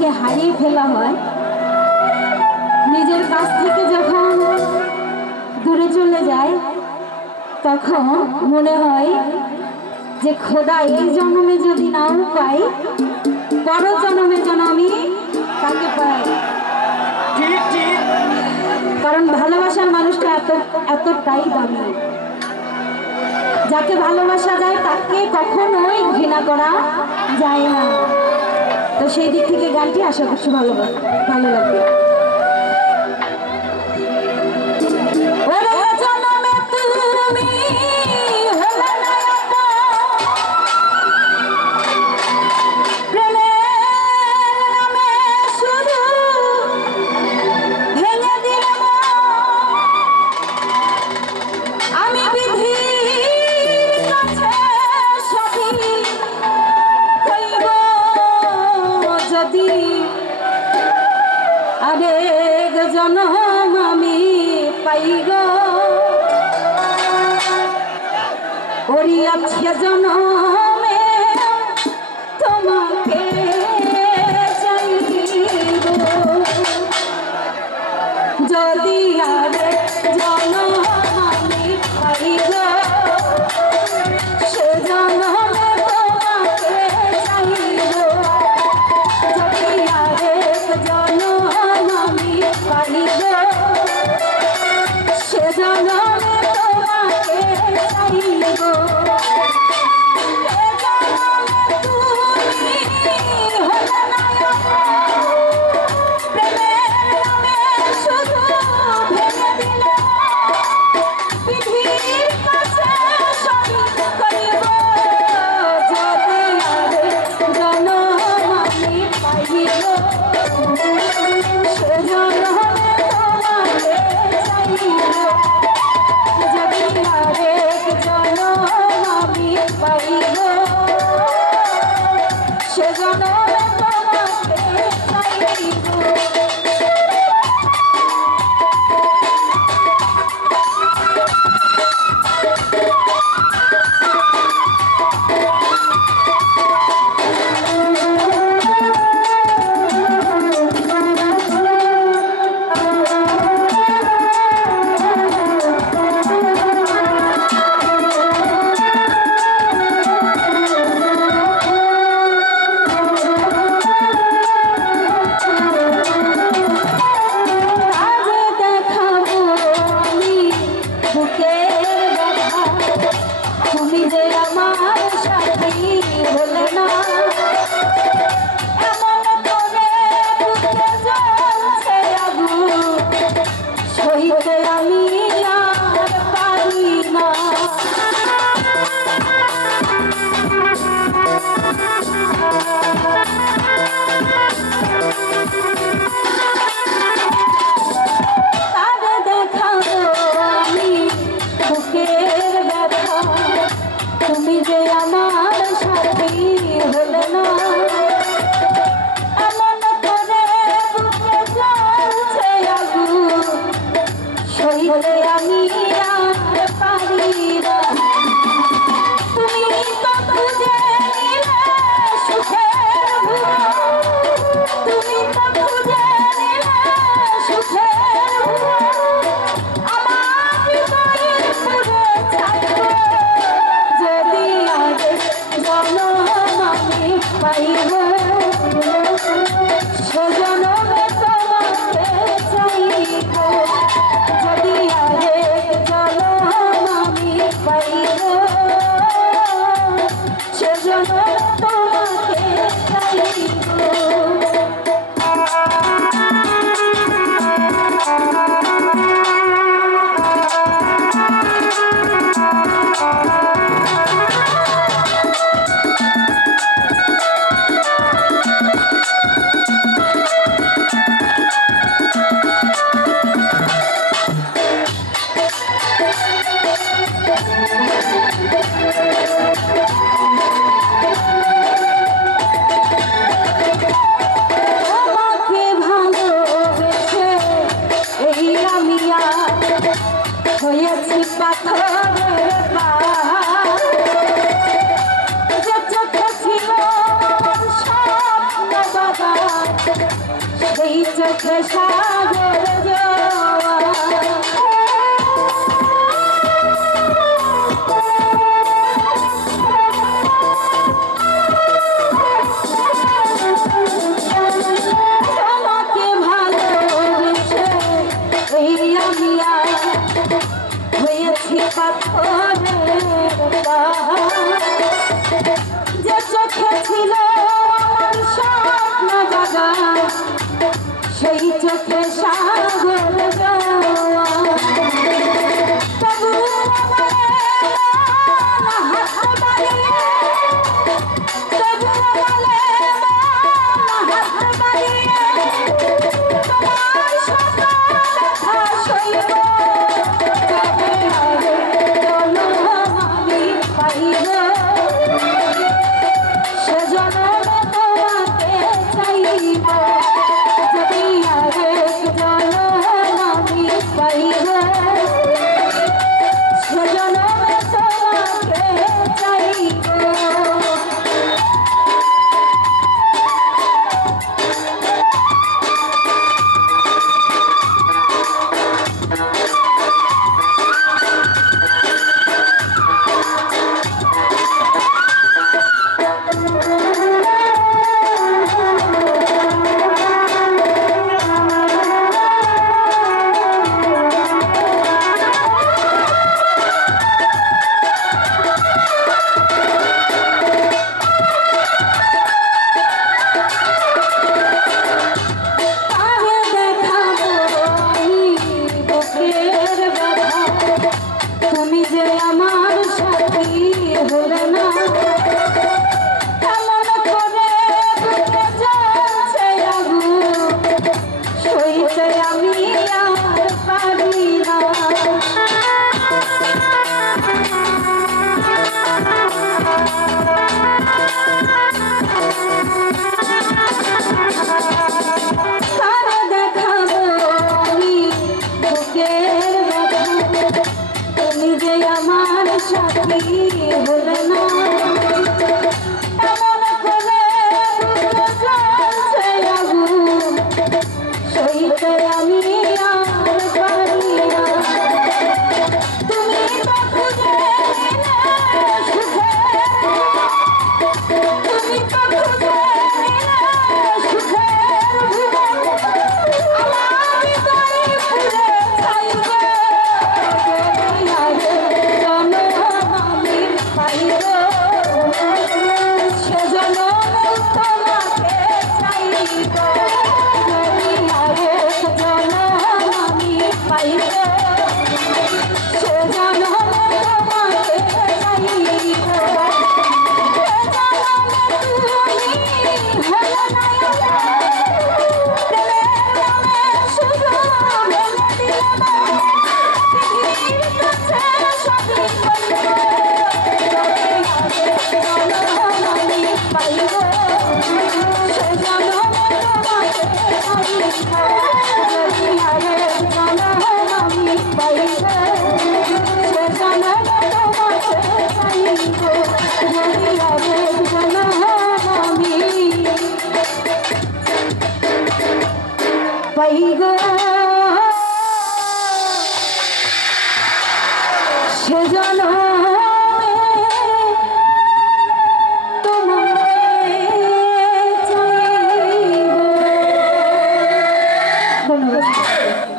মানুষকে হারিয়ে ফেলা হয়, নিজের কাছ থেকে যখন দূরে চলে যায় তখন মনে হয় যে খোদা এই জন্মে যদি নাও পাই, পর জন্মে যেন আমি তাকে পাই। কারণ ভালোবাসার মানুষটা এতটাই দামি, যাকে ভালোবাসা যায় তাকে কখনোই ঘৃণা করা যায় না। তো সেই দিক থেকে গানটি আশা করছি ভালো লাগবে। আরেক জনম আমি পাইব, ওরি আছে জনমে তোমাকে চাইব, যদি আরেক জনম আমি পাইব সে জনমে তোমাকে চাইব, যদি আরেক জনম পাইব সে জনমে তোমাকে চাইব। যদি আরে চোখে সাগর জোয়ার তোমাকে ভালোবেসে এই আমি হয়েছি পাথরের পাহাড় যে চোখে ছিল আমার স্বপ্ন জাগা সেই চোখে সাগর জোয়ার তবু আমার হাত বাড়িয়ে তবু আমার হাত বাড়িয়ে তোমার স্বপ্ন দেখা সইব তবে আরে চলো আমি পাইব সেজন্য তোমাকে চাইব যদি আরেক জনম আমি পাইব সেজন্য তোমাকে চাইব তুমি যে আমার সাথী হলে না কেমন করে বুকে জ্বলছে আগুন সইতে আমি আর পারি না কারে দেখাবো আমি বুকের ব্যথা তুমি যে আমার সাথী হলে না এমন করে বুকে জ্বলছে আগুন সইতে আমি আর পারি না তুমি তো খুঁজে নিলে সুখের তুমি তো খুঁজে নিলে সুখের ভুবন আমার হৃদয় পুড়ে ছাইবে পাইগো সেজন্য তোমাকে চাইব। ধন্যবাদ।